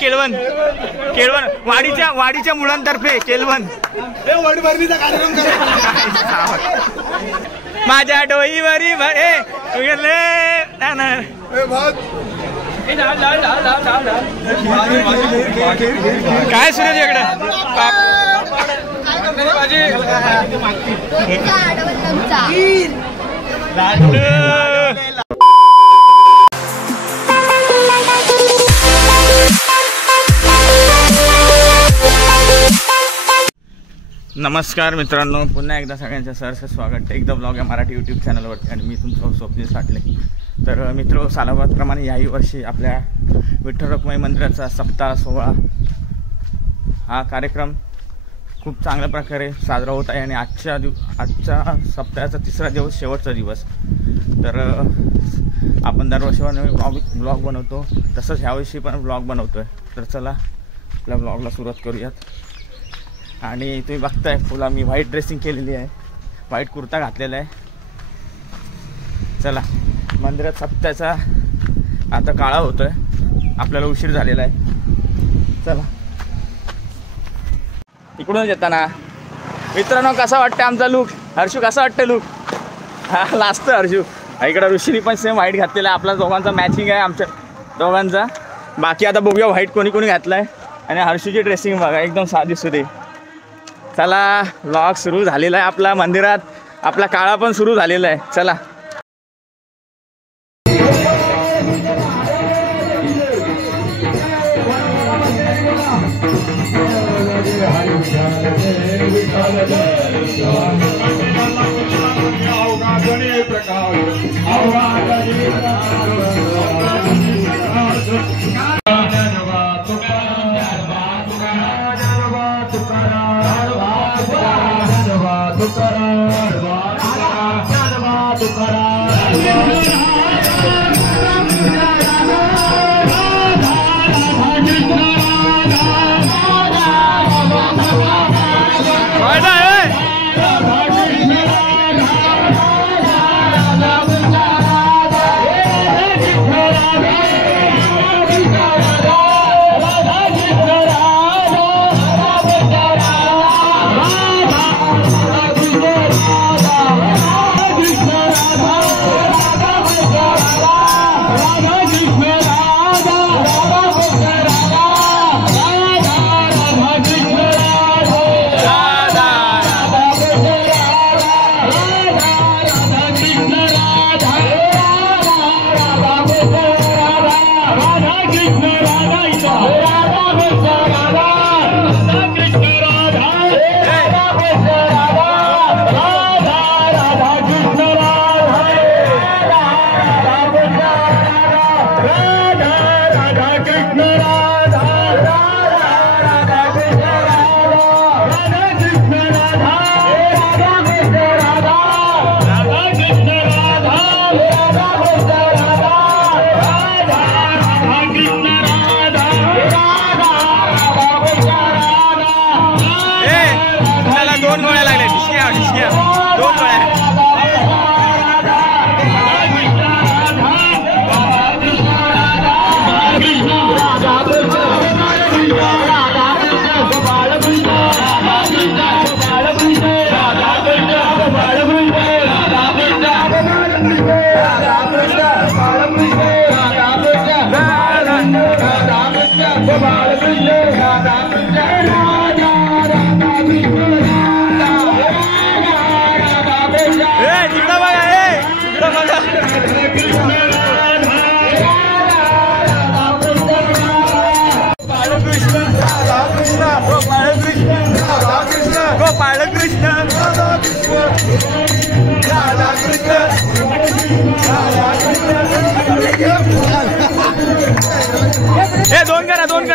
केळवण केळवण वाडीच्या मुलांतर्फे केळवण वडभरणीचा कार्यक्रम माझ्या डोईवरी काय सुरू इकडे नमस्कार मित्रांनो, पुन्हा एकदा सगळ्यांचं सहर्ष स्वागत टेक द ब्लॉग या मराठी यूट्यूब चॅनलवरती आणि मी तुमचं स्वप्नील साठले. तर मित्र, सालाबादप्रमाणे याही वर्षी आपल्या विठ्ठल रखुमाई मंदिराचा सप्ताह सोहळा हा कार्यक्रम खूप चांगल्या प्रकारे साजरा होत आहे आणि आजच्या सप्ताहाचा तिसरा दिवस, शेवटचा दिवस. तर आपण दरवर्षी ब्लॉग बनवतो, तसंच ह्यावर्षी पण ब्लॉग बनवतो आहे. तर चला आपल्या ब्लॉगला सुरुवात करूयात. आणि तुम्ही बघताय फुला मी व्हाईट ड्रेसिंग केलेली आहे, व्हाईट कुर्ता घातलेला आहे. चला, मंदिरात सप्त्याचा आता काळा होतोय, आपल्याला उशीर झालेला आहे. चला इकडूनच येताना मित्रांनो कसा वाटतं आमचा लुक? हर्षू कसा वाटतं लुक? हा लाजतं हर्षू. इकडं ऋषीनी पण सेम व्हाईट घातलेला आहे, आपला दोघांचा मॅचिंग आहे आमच्या दोघांचा. बाकी आता बघूया व्हाईट कोणी कोणी घातला आहे. आणि हर्षूची ड्रेसिंग बघा एकदम साधी सुधी. चला, व्लॉग सुरू झालेला आहे आपला. मंदिरात आपला काळा पण सुरू झालेला आहे. चला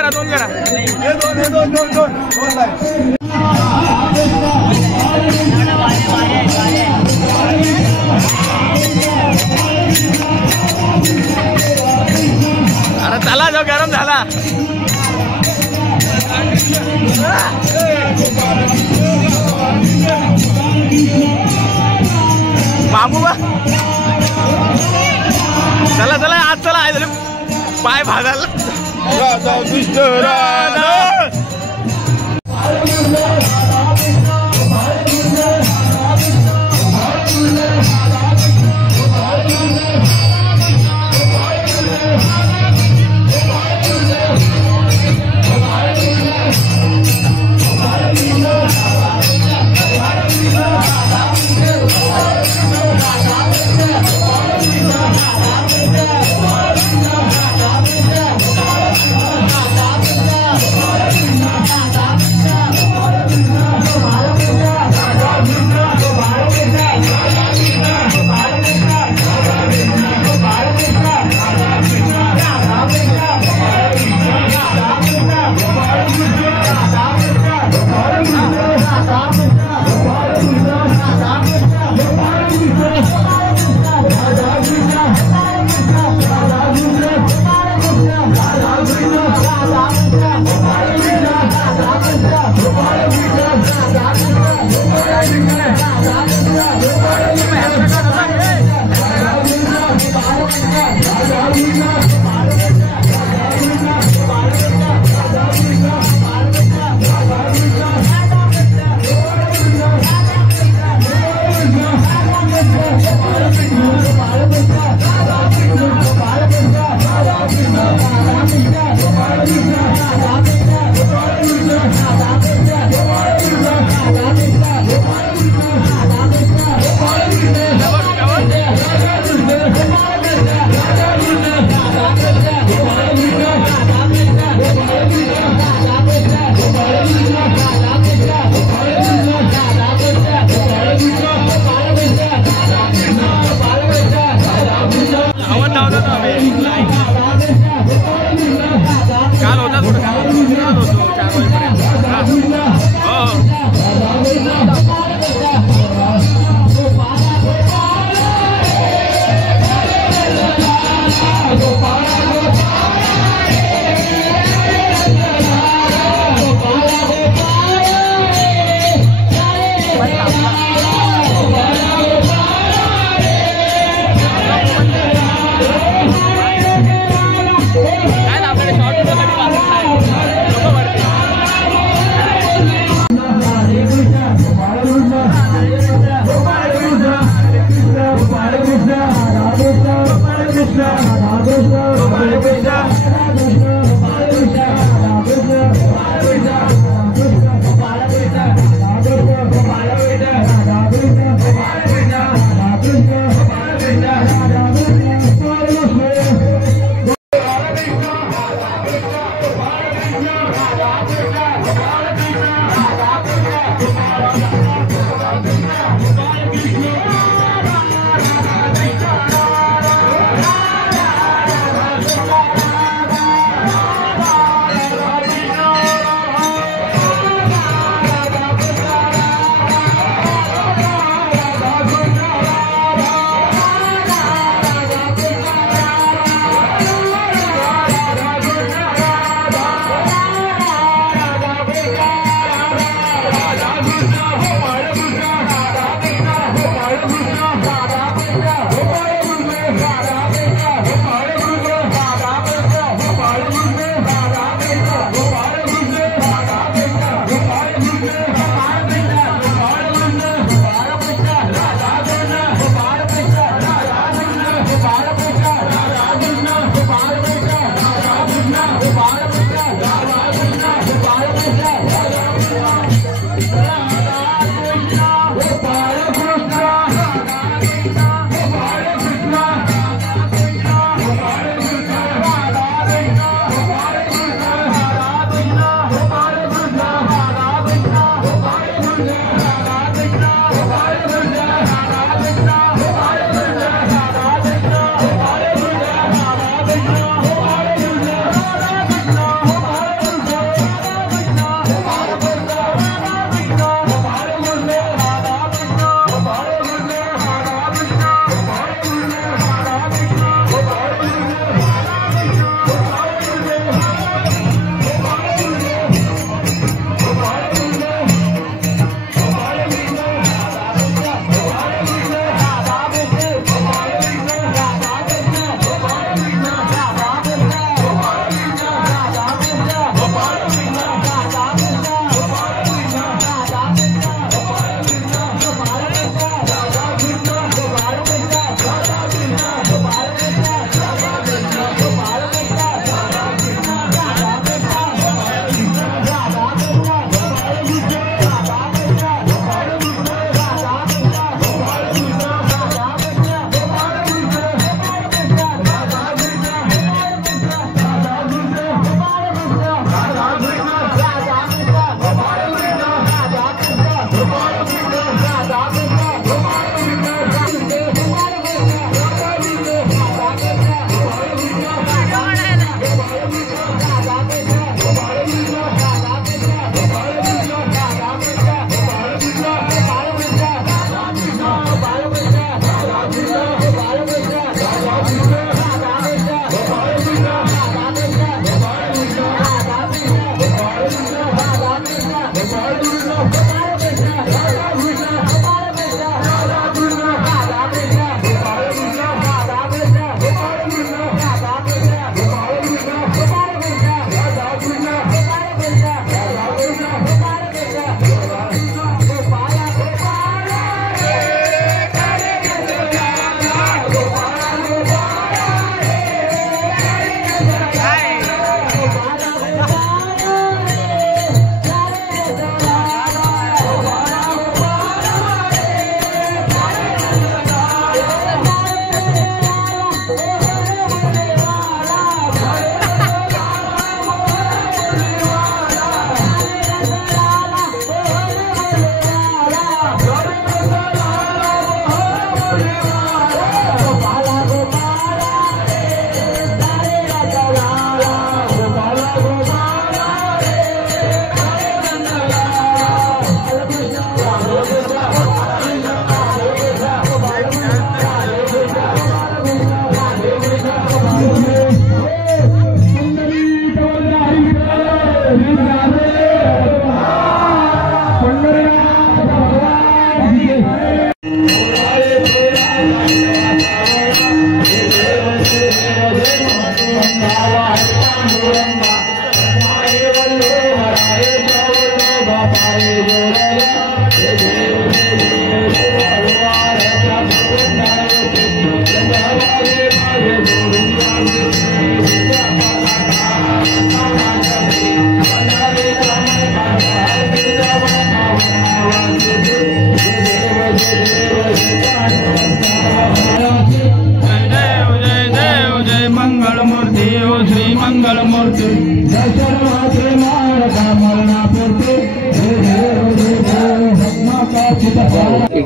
दोन करा अरे चला, जो गरम झाला. बाबूबा चला चला आज चला, पाय भागायला राधा कृष्ण राधा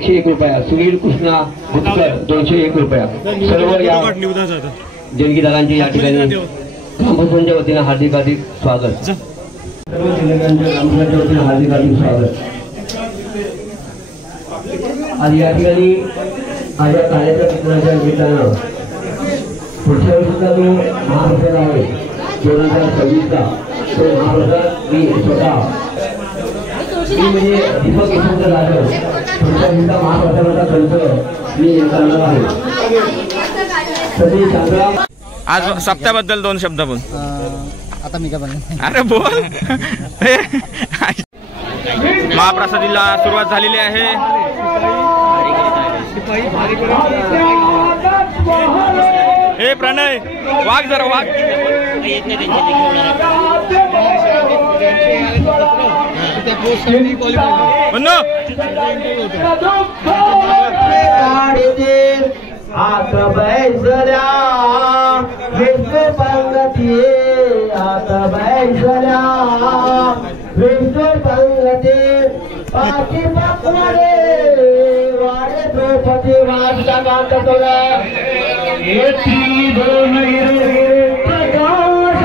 ₹101 सुनील कृष्णा भुतकर 201 रुपया सर्व या देणगीदारांचे या ठिकाणी ग्रामपंचायतच्या वतीने हार्दिक हार्दिक स्वागत सर्व देणगीदारांच्या ग्रामपंचायतच्या वतीने हार्दिक हार्दिक स्वागत। आज या ठिकाणी माझ्या कार्याच्या चित्राच्या निमित्तानं पुढच्या वर्षीचा जो महाप्रसाद आहे 2026चा तो महाप्रसाद मी स्वतः म्हणजे दीपक यशवंत जाधव पुढच्या वर्षीचा महाप्रसादाचा खर्च मी करणार आहे। सगळी संग्राम आज सप्त्याबद्दल 2 शब्द बोल। आता मी काय बोलणार? अरे बोल। महाप्रसादीला सुरुवात झालेली आहे। हे प्रणय वाघ जरा वाघ आता बैसल्या विष्णू पंगती आता बैसल्या विष्णू पंगती पाठी पकवाडे वाडे द्रौपदी वाजता गात तुला येती दोन प्रकाश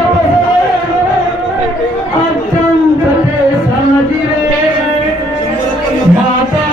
अत्यंत साजिरे माता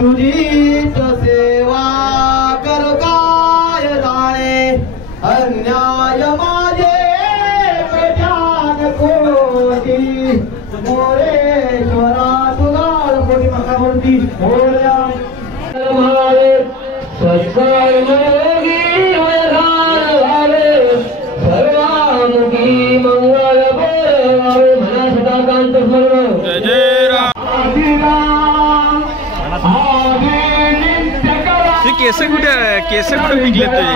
तुझीच सेवा कर काय जाणे अन्याय माझे ध्यान कोटी मोरेश्वरा तुगाळ कोटी मकावरती मोरया सत्कार योगी भावे सर्वांगी मंगल भावे म्हणा सदाकांत स्मरण जय जय राम। केस कुठे पिकले तुझे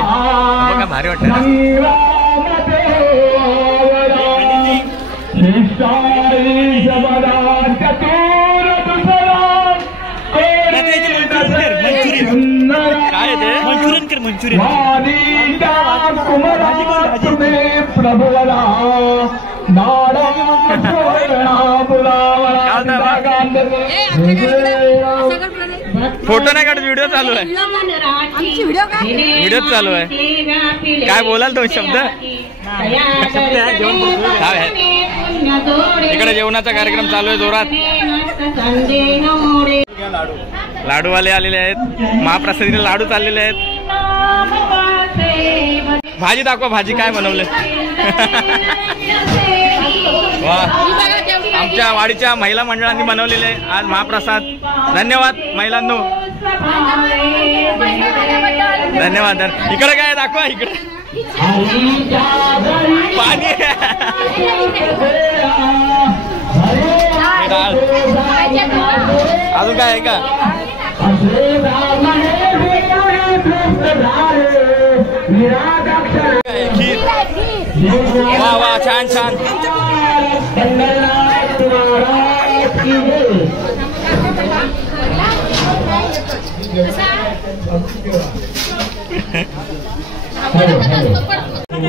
बघा भारी वाटत काय ते मंचुरियन कर मंचुरियन फोटो नाही काढत व्हिडिओ चालू आहे व्हिडिओ चालू आहे काय बोलाल तो शब्द इकडे जेवणाचा कार्यक्रम चालू आहे जोरात लाडूवाले आलेले आहेत महाप्रसादीने लाडू चाललेले आहेत भाजी दाखवा भाजी काय बनवले वा आमच्या वाडीच्या महिला मंडळांनी बनवलेले आज महाप्रसाद धन्यवाद महिलांनो धन्यवाद इकडे काय दाखवा इकडे पाणी अजून काय आहे का वा वा छान छान.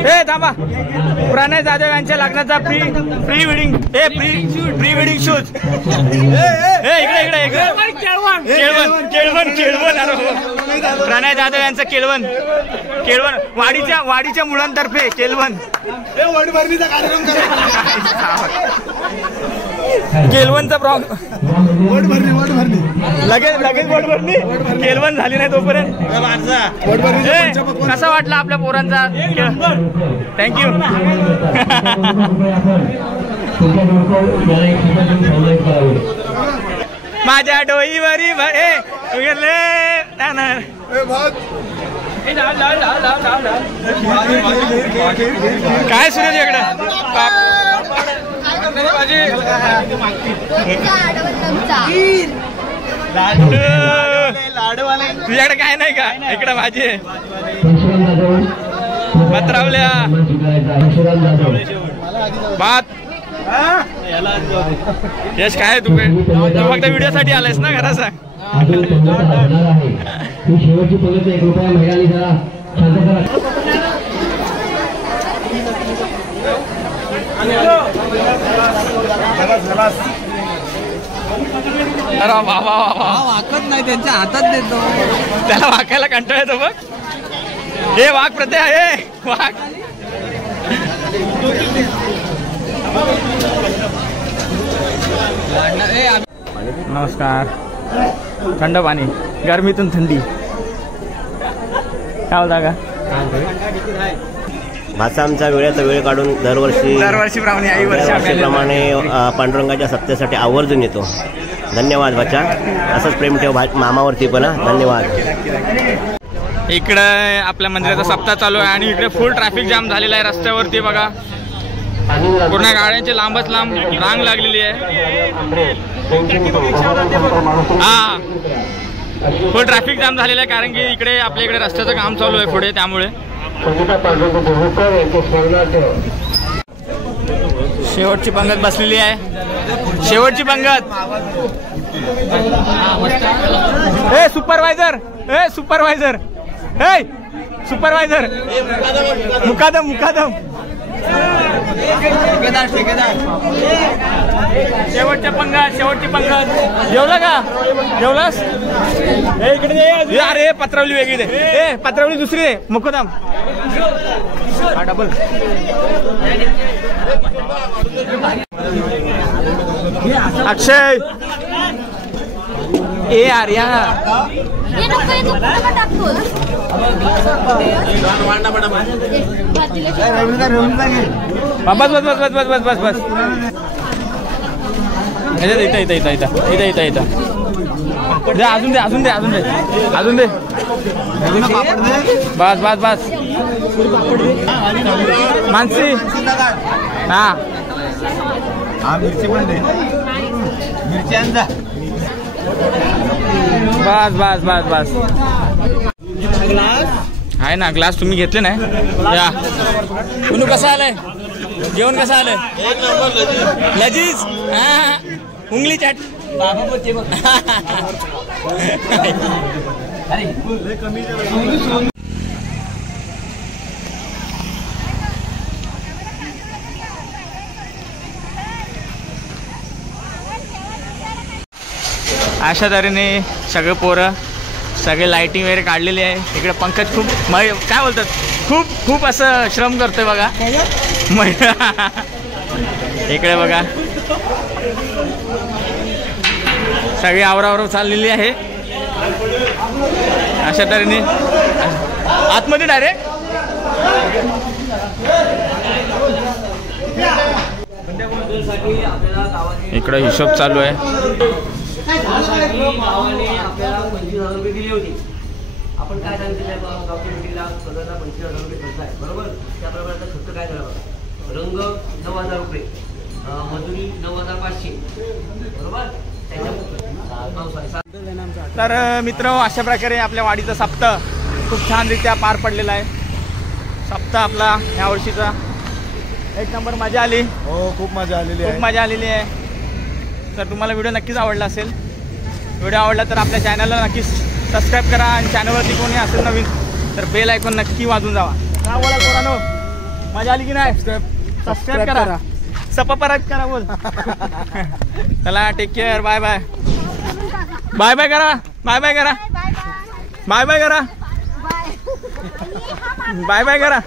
हे थांबा. प्रणय जाधव यांच्या लग्नाचा pre wedding pre wedding shoot. इकडे केळवण प्रणय जाधव यांचं केळवण वाडीच्या मुलांतर्फे केळवण केळवणचा लगेच बोट भरणी केळवण झाली नाही तोपर्यंत. कसा वाटला आपल्या पोरांचा? थँक्यू. माझ्या डोईवरी काय सुरेश इकडे तुझ्याकडे काय नाही का? इकडे माझी पत्रावल्या बात. यश काय तू फक्त व्हिडिओ साठी आलायस ना घराचा? शेवटची पंगत 1 रुपया महिलांनी जरा शांत करा. अरे बाबा वाकत नाही त्यांच्या हातात देतो. त्याला वाकायला कंटाळा येतो बघ. हे वाघ प्रत्यय आहे वाघ. नमस्कार. थंड पाणी गरमीतून थंडी काय होता का? भाचा आमचा वेळेचा वेळ काढून दरवर्षीप्रमाणे आई वर्षाप्रमाणे पांडुरंगाच्या सत्तेसाठी आवर्जून येतो. धन्यवाद भाचा. असंच प्रेम ठेव मामावरती पण. धन्यवाद. इकडे आपल्या मंदिराचा सप्ताह चालू आहे आणि इकडे फुल ट्रॅफिक जाम झालेला आहे रस्त्यावरती बघा. पूर्ण गाड्यांची लांबच लांब रांग लागलेली आहे. हा फुल ट्रॅफिक जाम झालेला आहे कारण की इकडे आपल्या इकडे रस्त्याचं काम चालू आहे पुढे त्यामुळे. शेवटची पंगत बसलेली आहे. शेवटची पंगत. सुपरवायझर मुकादम शेवटची पंगत. जेवला का? जेवलास? इकडे अरे पत्रावली वेगळी दे. पत्रावली दुसरी दे. मुकादम डबल. अक्षय ए आर्या बस अजून दे. बस मानसी. हा मिरची पण दे. मिरची आणजा. बस आहे ना ग्लास तुम्ही घेतले नाही. या कुणू कसं आलंय जेवण? कसं आलंय? लजीज. उंगली चाट. अशा तऱ्हेने सगळे पोरं सगळे लाइटिंग वगैरे काढलेली आहे. इकडे पंकज खूप काय बोलतात खूप असं श्रम करतोय बघा. इकडे बघा सगळी आवरावरव चाललेली आहे. अशा तऱ्हेने आतमध्ये डायरेक्ट इकडे हिशोब चालू आहे. गावाने आपल्याला 25,000 रुपये दिले होते. आपण काय सांगितलं गावच्या मीटिंगला 25,000 रुपये खर्च आहे बरोबर. त्याप्रमाणे खर्च काय झाला बघा. रंग 9,000 रुपये, मजुरी 9,500 बरोबर. त्याच्या तर मित्र, अशा प्रकारे आपल्या वाडीचा सप्ताह खूप छानरित्या पार पडलेला आहे. सप्ताह आपला या वर्षीचा एक नंबर मजा आली. हो, खूप मजा आलेली खूप मजा आलेली आहे. तर तुम्हाला व्हिडिओ नक्कीच आवडला असेल. व्हिडिओ आवडला तर आपल्या चॅनलला नक्कीच सबस्क्राईब करा आणि चॅनलवरती कोणी असेल नवीन तर बेल आयकॉन नक्की वाजून जावा. काय बोला पोरांनो, मजा आली की नाही? सबस्क्राईब करा, सबस्क्राईब करा बोल. चला, take care, bye bye. Bye bye करा, बाय बाय करा, बाय बाय करा, बाय बाय करा.